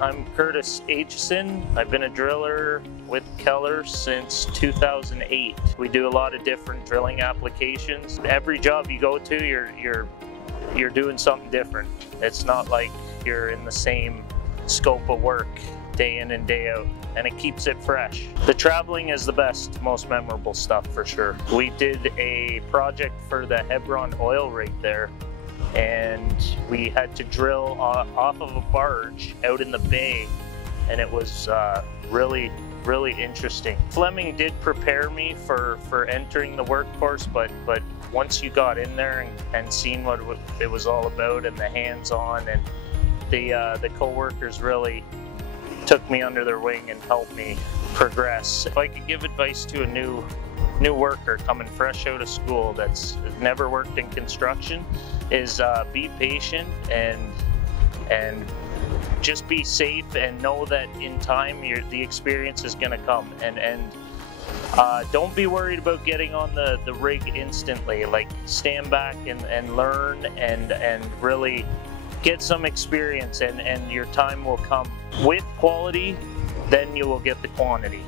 I'm Curtis Aitchison. I've been a driller with Keller since 2008. We do a lot of different drilling applications. Every job you go to, you're doing something different. It's not like you're in the same scope of work day in and day out, and it keeps it fresh. The traveling is the best, most memorable stuff for sure. We did a project for the Hebron oil rig there, and we had to drill off of a barge out in the bay, and it was really interesting. Fleming did prepare me for entering the workforce, but once you got in there and seen what it was all about, and the hands-on, and the co-workers really took me under their wing and helped me progress. If I could give advice to a new worker coming fresh out of school that's never worked in construction, is be patient and just be safe, and know that in time the experience is going to come, and don't be worried about getting on the rig instantly. Like, stand back and learn and really get some experience, and your time will come. With quality, then you will get the quantity.